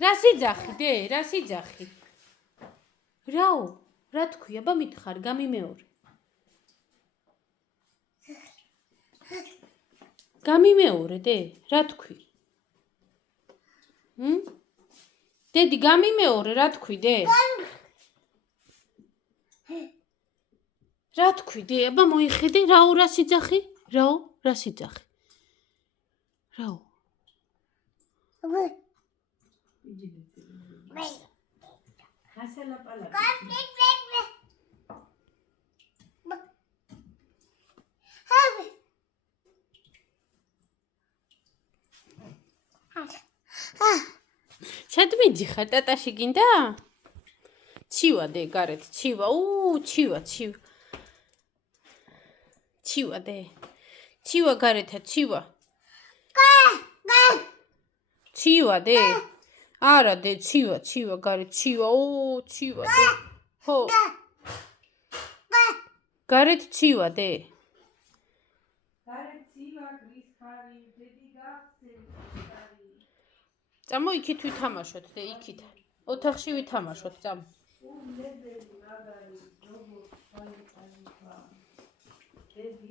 რა სიძახი დე რა სიძახი რაო რა თქვი აბა მითხარ გამიმეორე გამიმეორე დე რა თქვი დედი გამიმეორე რა თქვი დე რა თქვი დე აბა მოიხედე რაო რა სიძახი რაო რა სიძახი რაო სად მიძიხარ ტატაში გინდა? ცივა დე გარეთ ცივა ცივა დე ცივა გარეთა ცივა ცივა დე არა დე ცივა გარეთ ცივა ცივა დე ხო გარეთ ცივა დე გარეთ ცივა გრისხარი დედი გახსენე წამო იქით ვითამაშოთ დე იქით ოთახში ვითამაშოთ წამო დედი